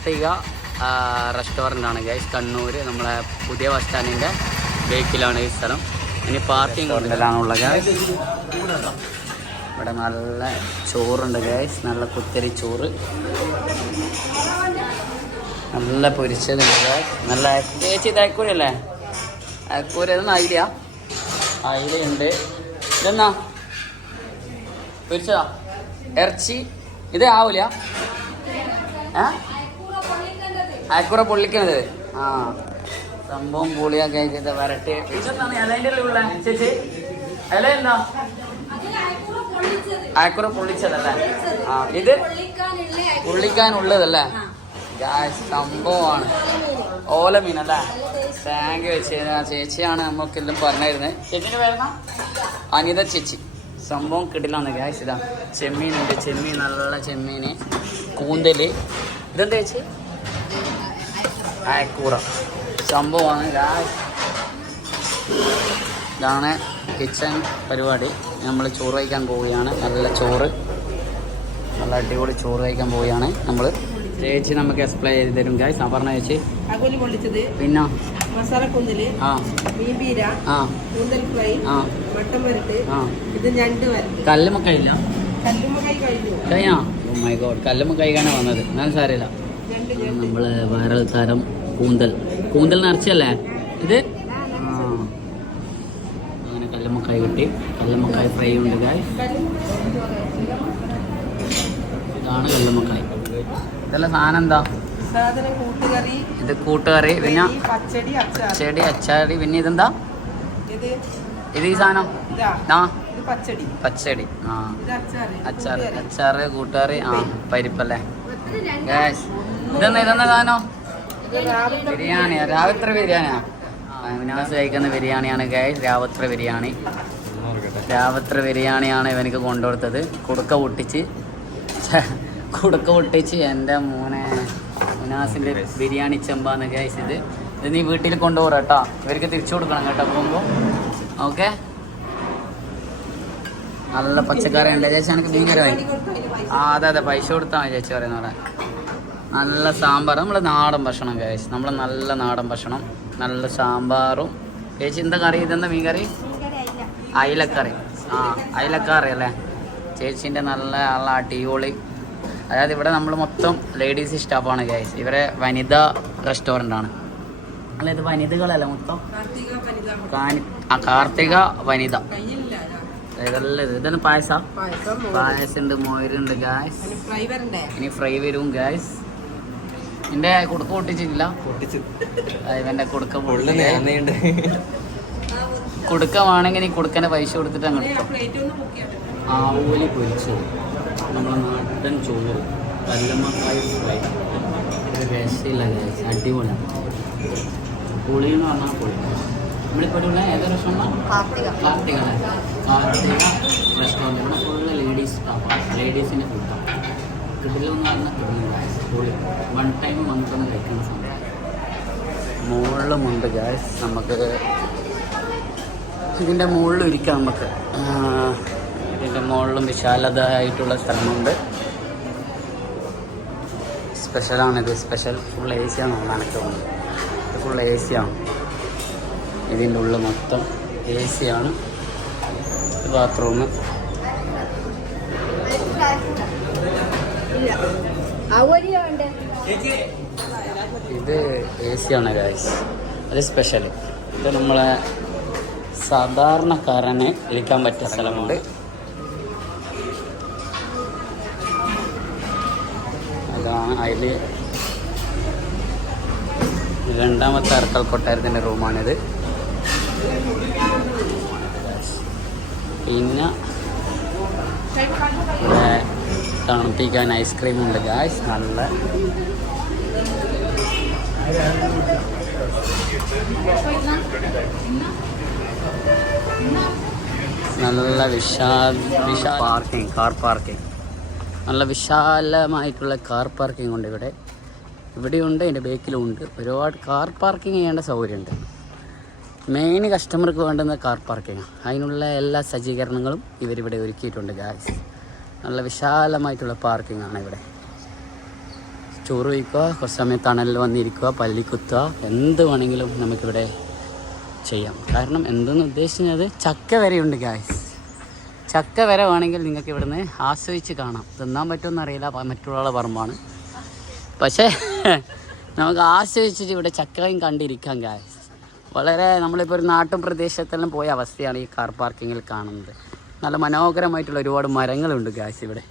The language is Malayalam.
കാർത്തിക റെസ്റ്റോറൻ്റ് ആണ് ഗൈസ്, കണ്ണൂർ നമ്മളെ പുതിയ ബസ് സ്റ്റാൻഡിൻ്റെ ബേക്കിലാണ് ഈ സ്ഥലം. ഇനി പാർക്കിംഗ് കൊണ്ടിലാണുള്ള ഗൈസ്. ഇവിടെ നല്ല ചോറുണ്ട് ഗൈസ്, നല്ല കുത്തരി ചോറ്, നല്ല പൊരിച്ചതുണ്ട് ഗൈസ്, നല്ല ചേച്ചി ഇത് അയക്കൂരല്ലേ? അയക്കൂര ഇതൊന്നും അയിലുണ്ട്. ഇതെന്നാ പൊരിച്ചതാ? ഇറച്ചി ഇത് ആവൂല? അയക്കൂറ പൊള്ളിക്കണത്. ആ സംഭവം പൊളിയൊക്കെ ചെയ്ത് വരട്ടെ. ഇതെന്താണ് ഇലേൻ്റെ ഉള്ള ചേച്ചി? ഇല എന്താ? അയക്കൂറ പൊള്ളിച്ചതല്ലേ? ആ ഇത് പൊള്ളിക്കാനുള്ളതല്ലേ? സംഭവമാണ്. ഓലമീനല്ലേ? താങ്ക് യു ചേച്ചിയാണ് നമുക്കെല്ലാം പറഞ്ഞിരുന്നത്. ചേച്ചിൻ്റെ പേരെന്നാ? അനിത ചേച്ചി. സംഭവം കിടിലാണ് ഗായ്സ്. ഇതാ ചെമ്മീനുണ്ട്, ചെമ്മീൻ നല്ല ചെമ്മീൻ, കൂന്തൽ. ഇതെന്താ ചേച്ചി? അയക്കൂറ. സംഭവമാണ് ഗായ്സ്. ഇതാണ് കിച്ചൺ പരിപാടി. നമ്മൾ ചോറ് കഴിക്കാൻ പോവുകയാണ്. നല്ല ചോറ്, നല്ല അടിപൊളി ചോറ് കഴിക്കാൻ പോവുകയാണ് നമ്മൾ. ചേച്ചി നമുക്ക് എക്സ്പ്ലെയിൻ ചെയ്ത് തരും ഗായ്സ്. ആ പറഞ്ഞ ചേച്ചി. പിന്നെ മസാല കൂന്തല്, മീൻപീര, കൂന്തൽ ഫ്രൈ, മട്ടൻ വരട്ട്, ഇത് ഞണ്ട് വരട്ട്. കല്ലുമ്മക്കൈയില്ല? കല്ലുമ്മക്കായി കഴിഞ്ഞു. കഴിഞ്ഞാ? ഓ മൈ ഗോഡ്, കല്ലുമ്മക്കൈക്കാണ് വന്നത്. എന്നാലും സാരമില്ല. നമ്മള് വൈറൽ താരം കൂന്തൽ, കൂന്തൽ നിറച്ചല്ലേ ഇത്? അങ്ങനെ കല്ലുമ്മക്കായ് കിട്ടി. കല്ലുമ്മക്കായ് ഫ്രൈ ഉണ്ട് ഗായ്സ്. ഇതാണ് കല്ലുമ്മക്കായ്. ഇതെല്ലാം സാധനം എന്താ? കൂട്ടുകറി. ഇത് കൂട്ടുകറി, പിന്നെ പച്ചടി, അച്ചാടി, പിന്നെ ഇതെന്താ? ഇത് ഈ സാധനം പച്ചടി. ആ അച്ചാറ്, കൂട്ടുകറി, ആ പരിപ്പല്ലേ ഗായ്സ്. ഇതെന്താ സാധനം? ബിരിയാണിയാ? രാവിത്ര ബിരിയാണിയാ? വിനാസ് കഴിക്കുന്ന ബിരിയാണിയാണ് ഗായ്സ്. രാവിത്ര ബിരിയാണിയാണ് ഇവനക്ക് കൊണ്ടുകൊടുത്തത്. കുടുക്ക പൊട്ടിച്ച് എൻ്റെ മോനെ മുനാസിൻ്റെ ബിരിയാണി ചെമ്പാന്ന് ഗൈസ്. ഇത് നീ വീട്ടിൽ കൊണ്ടുപോകാം കേട്ടോ. ഇവർക്ക് തിരിച്ചു കൊടുക്കണം കേട്ടോ പോകുമ്പോൾ. ഓക്കെ, നല്ല പച്ചക്കറി ഉണ്ട് ചേച്ചി. എനിക്ക് ഭയങ്കരമായി. അതെ പൈസ കൊടുത്താൽ മതി ചേച്ചി പറയുന്ന പോലെ. നല്ല സാമ്പാർ, നമ്മളെ നാടൻ ഭക്ഷണം ഗൈസ്. നമ്മളെ നല്ല നാടൻ ഭക്ഷണം, നല്ല സാമ്പാറും. ചേച്ചി എന്താ കറി? ഇതെന്താ മീൻ കറി? അയിലക്കറി. അയിലക്കറി അല്ലേ ചേച്ചീൻ്റെ? നല്ല അടിപൊളി. അതായത് ഇവിടെ നമ്മൾ മൊത്തം ലേഡീസ് സ്റ്റാഫാണ് ഗൈസ്. ഇവരെ വനിതാ റെസ്റ്റോറൻ്റ് ആണ്. അല്ല ഇത് വനിതകളല്ല, മൊത്തം കാർത്തിക വനിത. ഇതാണ് പായസമുണ്ട്, മോരുണ്ട് ഗായ്സ്. ഇനി ഫ്രൈ വരും ഗായ്സ്. എൻ്റെ കുടുക്ക പൊട്ടിച്ചിട്ടില്ല. ഇവൻ്റെ കുടുക്ക കുടുക്കമാണെങ്കിൽ നീ കുടുക്കൻ്റെ പൈസ കൊടുത്തിട്ട് അങ്ങ് ആവൂലി പൊരിച്ചത്, നമ്മളെ നാടൻ ചോറ്, കല്ലുമ്മക്കായ് ഫ്രൈ. ഒരു രക്ഷയില്ല ഗൈസ്, അടിപൊളിയാണ്. പുളിയെന്ന് പറഞ്ഞാൽ പുളി. നമ്മളിപ്പോൾ ഉള്ള ഏതൊരു റെസ്റ്റോറൻ്റ്? കാർത്തിക റെസ്റ്റോറൻറ്റ്. ഇവിടെ ഫുള്ള് ലേഡീസ് സ്റ്റാഫാണ്, ലേഡീസിൻ്റെ ഫുഡാണ്. കിടിലെന്ന് പറഞ്ഞാൽ കിടിലും പുളി. വൺ ടൈം നമുക്കൊന്ന് കഴിക്കുന്ന സമയം. മുകളിലുമുണ്ട് ഗൈസ്. നമുക്ക് ഇതിൻ്റെ മുകളിൽ ഇരിക്കാം. നമുക്ക് ഇതിൻ്റെ മുകളിലും വിശാലതായിട്ടുള്ള സ്ഥലമുണ്ട്. സ്പെഷ്യലാണിത്, സ്പെഷ്യൽ. ഫുൾ എ സി ആണ് എനിക്ക് തോന്നുന്നത്. ഇത് ഫുൾ എ സി ആണ്. ഇതിൻ്റെ ഉള്ളിൽ മൊത്തം എ സി ആണ്. ബാത്റൂം. ഇത് എ സി ആണ് ഗൈസ്. അത് സ്പെഷ്യൽ. ഇത് നമ്മളെ സാധാരണക്കാരന് ഇരിക്കാൻ പറ്റിയ സ്ഥലമുണ്ട്. അതാണ് അതിൽ രണ്ടാമത്തെ അറക്കൽ കൊട്ടാരത്തിൻ്റെ റൂമാണിത്. പിന്നെ ഇവിടെ തണുപ്പിക്കാൻ ഐസ്ക്രീമുണ്ട് ഗായ്സ്. നല്ല പാർക്കിംഗ്, കാർ പാർക്കിംഗ്. നല്ല വിശാലമായിട്ടുള്ള കാർ പാർക്കിംഗ് ഉണ്ട് ഇവിടെയുണ്ട്, എൻ്റെ ബേക്കിലും ഉണ്ട്. ഒരുപാട് കാർ പാർക്കിംഗ് ചെയ്യേണ്ട സൗകര്യമുണ്ട്. മെയിൻ കസ്റ്റമർക്ക് വേണ്ടുന്ന കാർ പാർക്കിംഗ്. അതിനുള്ള എല്ലാ സജ്ജീകരണങ്ങളും ഇവരിവിടെ ഒരുക്കിയിട്ടുണ്ട് ഗായ്സ്. നല്ല വിശാലമായിട്ടുള്ള പാർക്കിംഗ് ആണ് ഇവിടെ. ചോറ് വയ്ക്കുക, കുറച്ച് സമയം തണലിൽ വന്നിരിക്കുക, പല്ലി കുത്തുക, എന്ത് വേണമെങ്കിലും നമുക്കിവിടെ ചെയ്യാം. കാരണം എന്തെന്ന് ഉദ്ദേശിച്ചത് ചക്ക വരെയുണ്ട് ഗായ്സ്. ചക്ക വരെ വേണമെങ്കിൽ നിങ്ങൾക്ക് ഇവിടുന്ന് ആസ്വദിച്ച് കാണാം. തിന്നാൻ പറ്റുമെന്ന് അറിയില്ല, മറ്റുള്ള പറമ്പാണ്. പക്ഷേ നമുക്ക് ആസ്വദിച്ചിട്ട് ഇവിടെ ചക്കയും കണ്ടിരിക്കാം ഗായ്സ്. വളരെ നമ്മളിപ്പോൾ ഒരു നാട്ടും പ്രദേശത്തെല്ലാം പോയ അവസ്ഥയാണ് ഈ കാർ പാർക്കിങ്ങിൽ കാണുന്നത്. നല്ല മനോഹരമായിട്ടുള്ള ഒരുപാട് മരങ്ങളുണ്ട് ഗായ്സ് ഇവിടെ.